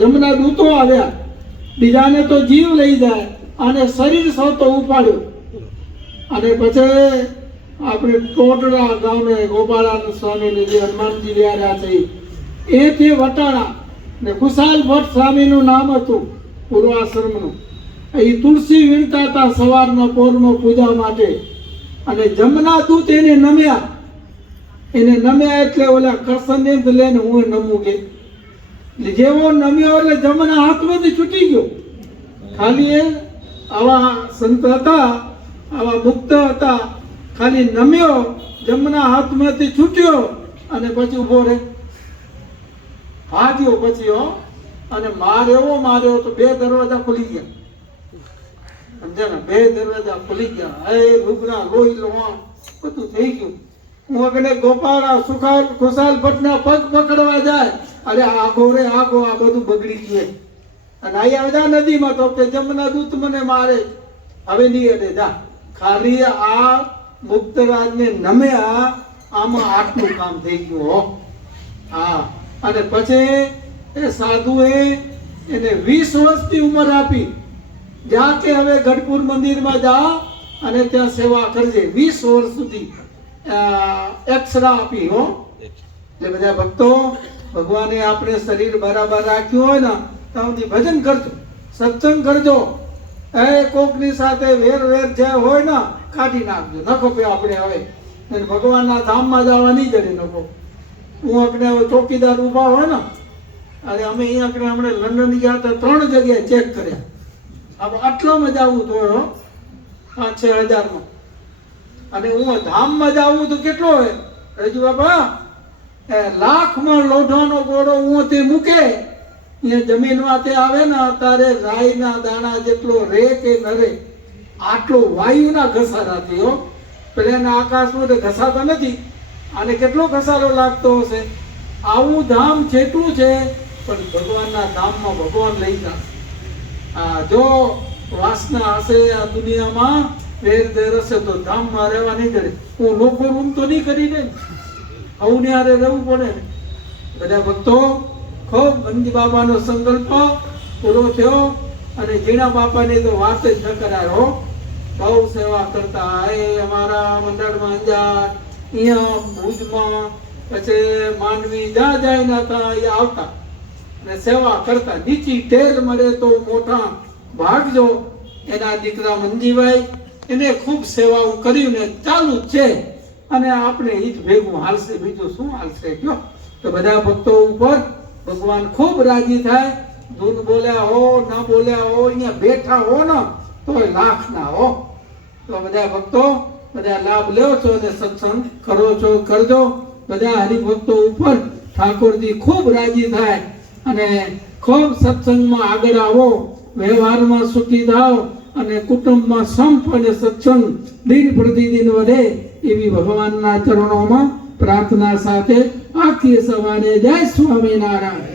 જમના દૂતો આવ્યા, બીજાને તો જીવ લઈ જાય અને શરીર સૌ તો ઉપાડ્યું. અને પછી આપણે ટોટડા ગામે ગોપાળાનંદ સ્વામીને જે હનુમાનજી રહ્યા છે એથી વટાણા ને ખુશાલ ભટ્ટ સ્વામીનું નામ હતું પૂર્વાશ્રમનું. એ તુલસી વીણતા હતા સવારના પોરમાં પૂજા માટે. અને જમના દૂત એને નમ્યા એટલે ઓલા કરસનને લઈને હું નમું કે જેવો નમ્યો એટલે જમના હાથમાંથી છૂટી ગયો. ખાલી એ આવા સંત હતા, આવા મુક્ત હતા, ખાલી નમ્યો જમના હાથમાંથી છૂટ્યો અને પછી ઉભો રહે ભાગ્યો પછી અને માર્યો તો 2 દરવાજા ખુલી ગયા. સમજે ને, 2 દરવાજા ખુલી ગયા. હે રૂબના લોહી લોહણ બધું થઈ ગયું. હું અગને ગોપાળા ખુશાલ ભટ્ટના પગ પકડવા જાય, અરે આગો રે આગો, આ બધું બગડી ગયું. અને અહીંયા બધા નદીમાં તો કે જમના દૂત મને મારે, હવે નહીં અડે જા. ખાલી આ મુક્તરાજને નમ્યા, આમાં આટલું કામ થઈ ગયું હો. હા, અને પછી એ સાધુએ એને 20 વર્ષની ઉંમર આપી, જા કે હવે ગઢપુર મંદિરમાં જા અને ત્યાં સેવા કરજે. 20 વર્ષ સુધી એક્સરા આપી હો. એટલે બધા ભક્તો, ભગવાને આપણે શરીર બરાબર રાખ્યું હોય ને ત્યાંથી ભજન કરજો, સત્સંગ કરજો. એ કોકની સાથે વેર જે હોય ને કાઢી નાખજો. નખો પે આપણે હવે ભગવાનના ધામમાં જવા નહીં જડે નખો. હું આપણે ચોકીદાર ઉભા હોય ને, અરે અમે અહીંયા હમણાં લંડન ગયા હતા, 3 જગ્યાએ ચેક કર્યા. હવે આટલામાં જવું તો 5-6 હજારમાં, અને હું ધામમાં જવું તો કેટલો હોય રજુ બાપા, લાખમાં લોઢાનો ગોળો હું તે મૂકે અહીંયા જમીનમાં તે આવે ને ત્યારે રાઈના દાણા જેટલો રે કે ન રે, આટલો વાયુના ઘસારાથી હો. પેલાના આકાશમાં તો ઘસાતા નથી, આને કેટલો ઘસારો લાગતો હશે. આવું ધામ જેટલું છે, પણ ભગવાનના ધામમાં ભગવાન લઈ જશે. જો વાસના હશે આ દુનિયામાં વેર હશે તો ધામમાં રહેવા નહીં જડે. હું લોકો રૂમ તો નહીં કરી દે, આવું હારે રહેવું પડે. બધા ભક્તો, ખૂબ મંજી બાબાનો સંકલ્પ પૂરો થયો અને જીણા બાપાની તો વાત જ ન કરાયો. બહુ સેવા કરતા. એ અમારા મંડળમાં અંજાર, અહીંયા ભુજમાં, પછી માંડવી, જ્યાં જાય ના હતા એ આવતા ને સેવા કરતા. નીચી ટેલ મળે તો મોટા ભાગજો. એના દીકરા મંજીભાઈ એને ખૂબ સેવાઓ કર્યું ને ચાલુ જ છે, અને આપણે એ જ ભેગું હાલશે, બીજું શું હાલશે કયો. તો બધા ભક્તો ઉપર ભગવાન ખૂબ રાજી થાય. ધૂન બોલ્યા હો ના બોલ્યા હો, અહીંયા બેઠા હો ને તો લાખ ના હો. તો બધા ભક્તો બધા લાભ લ્યો છો અને સત્સંગ કરો છો, કરજો. બધા હરિભક્તો ઉપર ઠાકોરજી ખૂબ રાજી થાય અને ખૂબ સત્સંગમાં આગળ આવો, વ્યવહારમાં સુખી થાવ અને કુટુંબમાં સંપ અને સત્સંગ દિન પ્રતિદિન વધે એવી ભગવાનના ચરણોમાં પ્રાર્થના સાથે આખી સવારે જય સ્વામિનારાયણ.